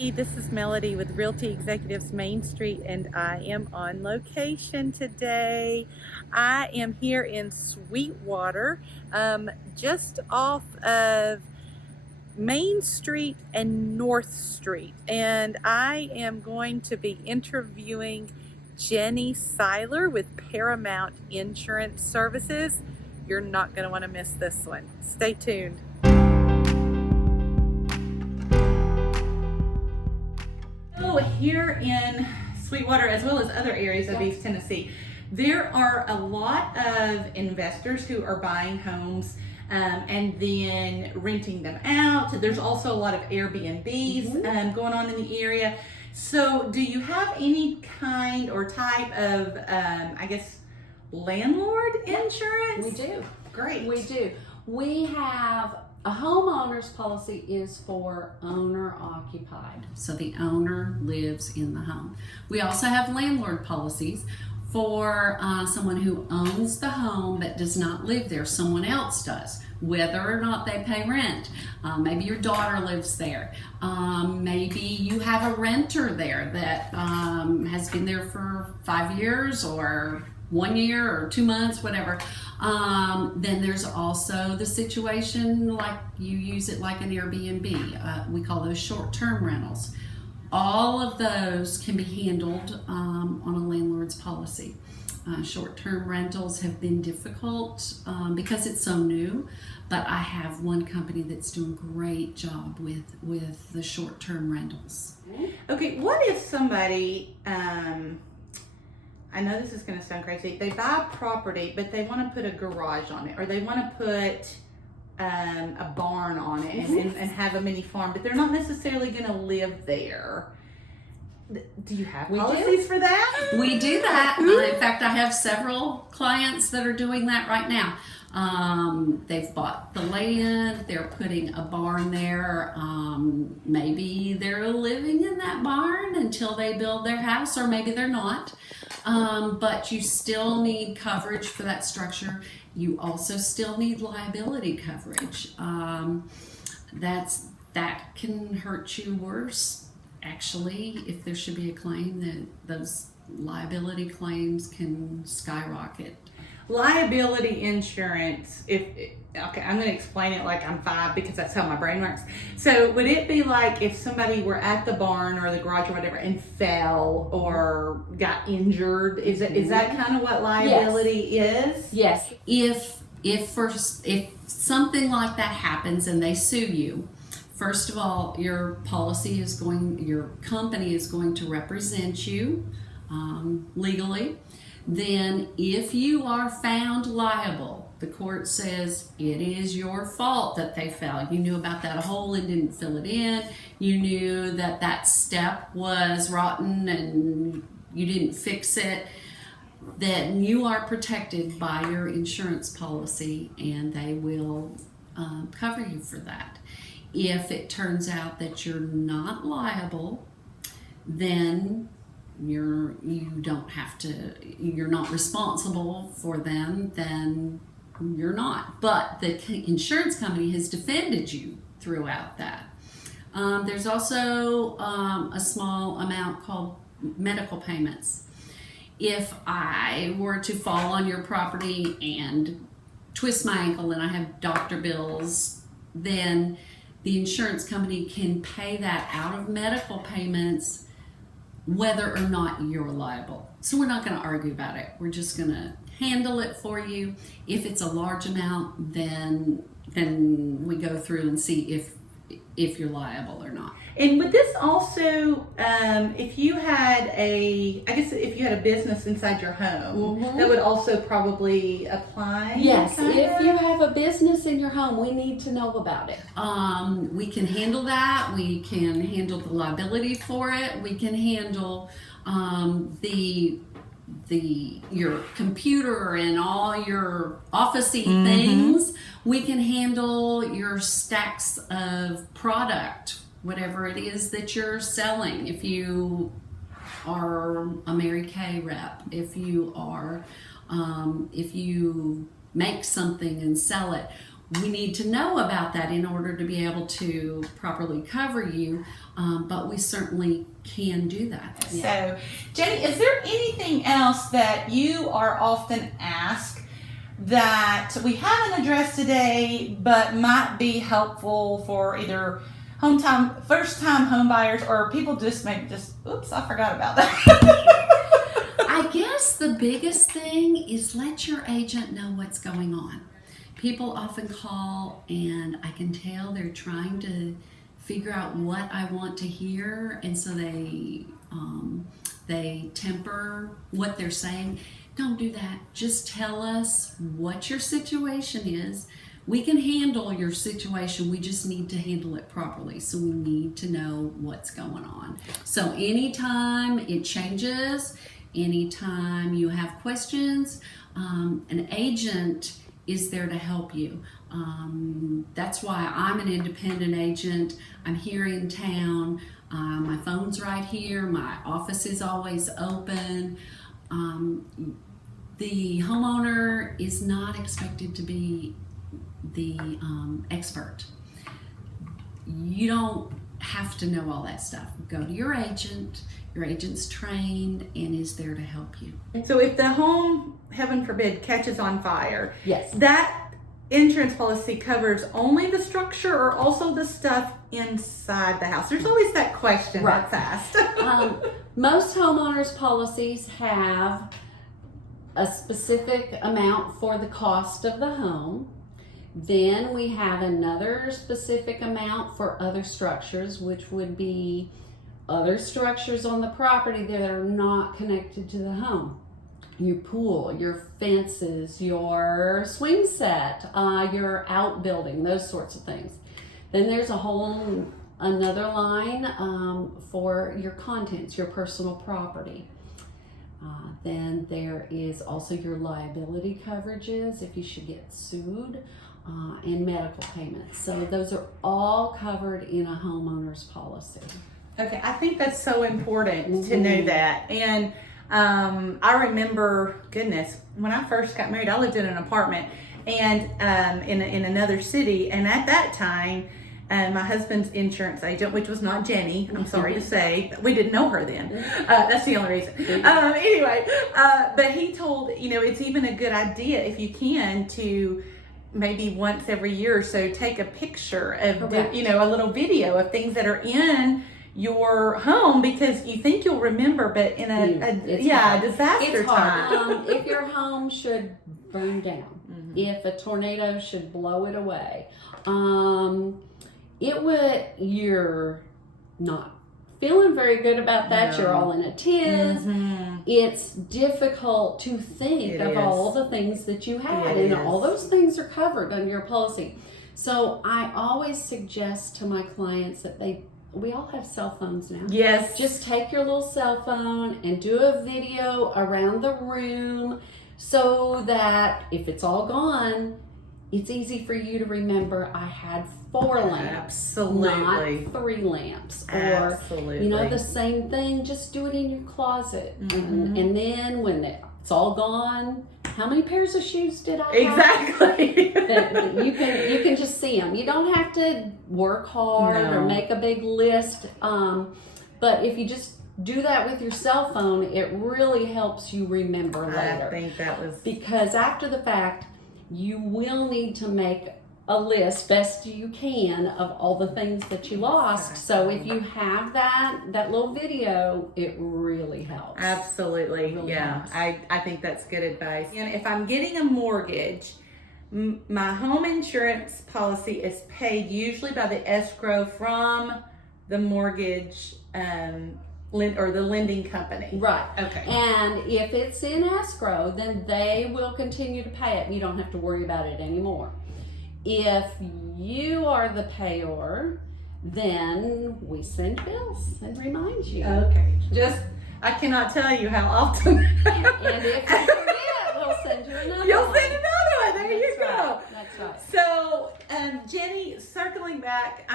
Hey, this is Melody with Realty Executives Main Street, and I am on location today. I am here in Sweetwater, just off of Main Street and North Street, and I am going to be interviewing Jeni Seiler with Paramount Insurance Services. You're not going to want to miss this one. Stay tuned. Here in Sweetwater, as well as other areas of East Tennessee, there are a lot of investors who are buying homes and then renting them out. There's also a lot of Airbnbs going on in the area. So do you have any kind or type of, landlord insurance? We do. Great. We do. We have a homeowner's policy is for owner occupied. So the owner lives in the home. We also have landlord policies for someone who owns the home but does not live there. Someone else does, whether or not they pay rent. Maybe your daughter lives there. Maybe you have a renter there that has been there for 5 years or 1 year or 2 months, whatever. Then there's also the situation like you use it like an Airbnb. We call those short-term rentals. All of those can be handled on a landlord's policy. Short-term rentals have been difficult because it's so new, but I have one company that's doing a great job with the short-term rentals. Okay, what if somebody, I know this is going to sound crazy, they buy property, but they want to put a garage on it, or they want to put a barn on it and have a mini farm, but they're not necessarily going to live there. Do you have policies for that? We do that. In fact, I have several clients that are doing that right now. They've bought the land, they're putting a barn there. Maybe they're living in that barn until they build their house, or maybe they're not. But you still need coverage for that structure. You also still need liability coverage. That can hurt you worse. Actually, if there should be a claim, that those liability claims can skyrocket. Liability insurance, okay, I'm going to explain it like I'm 5 because that's how my brain works. So would it be like if somebody were at the barn or the garage or whatever and fell or got injured? Is that kind of what liability is? Yes. If something like that happens and they sue you, first of all, your company is going to represent you legally. Then if you are found liable, the court says it is your fault that they fell. You knew about that hole and didn't fill it in. You knew that step was rotten and you didn't fix it. Then you are protected by your insurance policy and they will cover you for that. If it turns out that you're not liable, then you're not responsible for them, then you're not. But the insurance company has defended you throughout that. There's also a small amount called medical payments. If I were to fall on your property and twist my ankle and I have doctor bills, then the insurance company can pay that out of medical payments whether or not you're liable. So we're not going to argue about it. We're just going to handle it for you. If it's a large amount, then we go through and see if you're liable or not. And would this also, if you had if you had a business inside your home, that would also probably apply? Yes, if you have a business in your home, we need to know about it. We can handle that. We can handle the liability for it. We can handle your computer and all your office-y things. We can handle your stacks of product, whatever it is that you're selling. If you are a Mary Kay rep, if you make something and sell it, we need to know about that in order to be able to properly cover you, but we certainly can do that. So, Jeni, is there anything else that you are often asked that we haven't addressed today but might be helpful for either first-time home buyers, or people just oops, I forgot about that. I guess the biggest thing is let your agent know what's going on. People often call and I can tell they're trying to figure out what I want to hear, and so they temper what they're saying. Don't do that. Just tell us what your situation is. We can handle your situation. We just need to handle it properly. So we need to know what's going on. So anytime it changes, anytime you have questions, an agent is there to help you. That's why I'm an independent agent. I'm here in town. My phone's right here. My office is always open. The homeowner is not expected to be the expert. You don't have to know all that stuff. Go to your agent. Your agent's trained and is there to help you. So if the home, heaven forbid, catches on fire, yes, that insurance policy covers only the structure or also the stuff inside the house? There's always that question that's asked. Most homeowners policies have a specific amount for the cost of the home. Then we have another specific amount for other structures, which would be other structures on the property that are not connected to the home. Your pool, your fences, your swing set, your outbuilding, those sorts of things. Then there's another line for your contents, your personal property. Then there is also your liability coverages if you should get sued, and medical payments. So those are all covered in a homeowner's policy. Okay, I think that's so important to know that. And I remember, goodness, when I first got married, I lived in an apartment and in another city. And at that time, my husband's insurance agent, which was not Jeni, I'm sorry to say, we didn't know her then. That's the only reason. Anyway, but he told, it's even a good idea if you can to maybe once every year or so take a picture of, a little video of things that are in your home, because you think you'll remember, but in a disaster time. If your home should burn down, if a tornado should blow it away, you're not feeling very good about that. No. You're all in a tiz. It's difficult to think of all the things that you had, and all those things are covered under your policy. So I always suggest to my clients that we all have cell phones now. Yes. Just take your little cell phone and do a video around the room so that if it's all gone, it's easy for you to remember I had 4 lamps, not 3 lamps. Absolutely. Or, the same thing, just do it in your closet. And then when it's all gone, how many pairs of shoes did I have? Exactly. that you can just see them. You don't have to work hard or make a big list. But if you just do that with your cell phone, it really helps you remember later. I think that was... Because after the fact, you will need to make a list best you can of all the things that you lost. So if you have that little video, it really helps. Absolutely. It really helps. I think that's good advice. And if I'm getting a mortgage, my home insurance policy is paid usually by the escrow from the mortgage or the lending company. Right. Okay. And if it's in escrow, then they will continue to pay it. You don't have to worry about it anymore. If you are the payor, then we send bills and remind you. Okay. I cannot tell you how often. And if you forget, we'll send you another one. You'll send another one. There you go. Right. That's right. So, Jeni, circling back,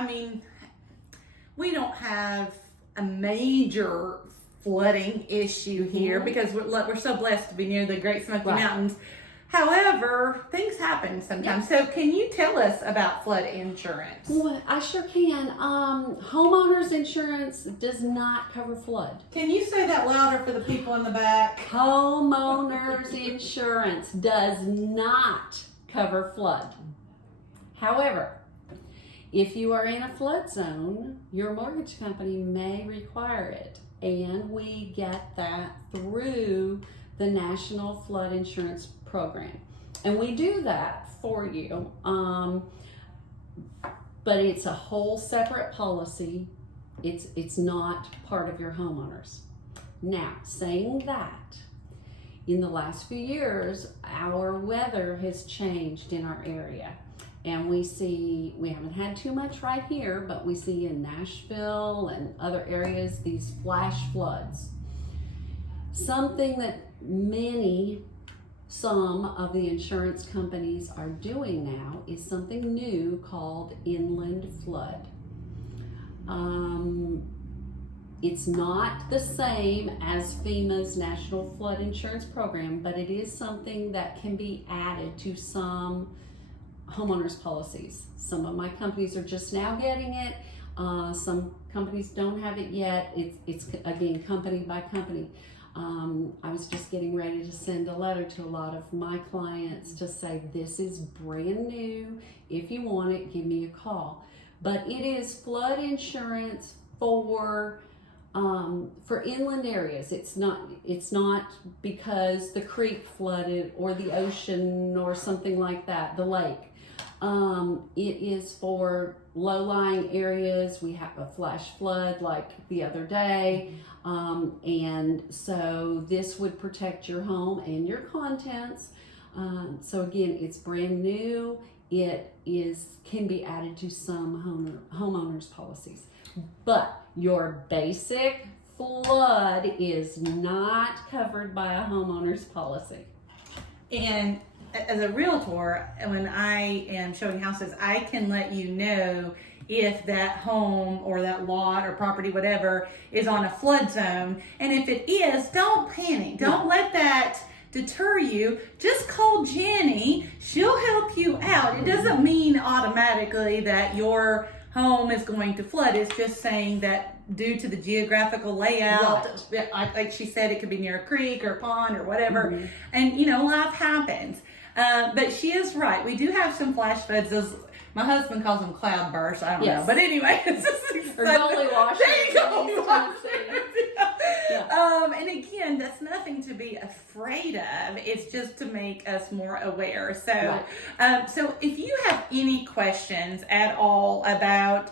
we don't have a major flooding issue here because we're so blessed to be near the Great Smoky Mountains. However, things happen sometimes. So can you tell us about flood insurance? Well, I sure can. Homeowners insurance does not cover flood. Can you say that louder for the people in the back? Homeowners insurance does not cover flood. However, if you are in a flood zone, your mortgage company may require it, and we get that through the National Flood Insurance Program, and we do that for you, but it's a whole separate policy. It's not part of your homeowners. Now, saying that, in the last few years, our weather has changed in our area, and we haven't had too much right here, but we see in Nashville and other areas these flash floods. Something that some of the insurance companies are doing now is something new called inland flood. It's not the same as FEMA's National Flood Insurance Program, but it is something that can be added to some homeowners policies. Some of my companies are just now getting it. Some companies don't have it yet. It's again, company by company. I was just getting ready to send a letter to a lot of my clients to say, this is brand new. If you want it, give me a call. But it is flood insurance for inland areas. It's not because the creek flooded or the ocean or something like that, the lake. It is for low-lying areas. We have a flash flood like the other day, and so this would protect your home and your contents. So again, it's brand new. It can be added to some homeowners policies, but your basic flood is not covered by a homeowner's policy. And as a realtor, when I am showing houses, I can let you know if that home or that lot or property, whatever, is on a flood zone. And if it is, don't panic. Don't let that deter you. Just call Jeni. She'll help you out. It doesn't mean automatically that your home is going to flood. It's just saying that due to the geographical layout, like she said, it could be near a creek or a pond or whatever. Mm-hmm. And life happens. But she is right. We do have some flash floods. My husband calls them cloud bursts. I don't know. But anyway, it's just or gully washers. Gully washers. And again, that's nothing to be afraid of. It's just to make us more aware. So, so if you have any questions at all about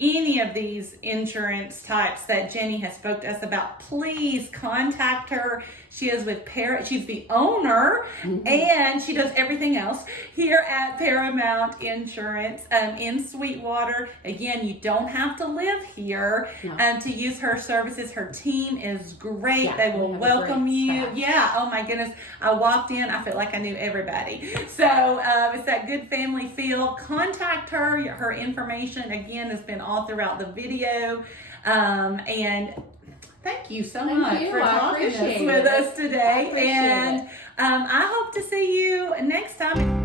any of these insurance types that Jeni has spoke to us about, please contact her. She is with she's the owner, and she does everything else here at Paramount Insurance in Sweetwater. Again, you don't have to live here to use her services. Her team is great. Yeah, they will welcome you. Staff. Yeah. Oh my goodness. I walked in, I felt like I knew everybody. So it's that good family feel. Contact her. Her information again has been all throughout the video. And thank you so much for talking with us today. And I hope to see you next time.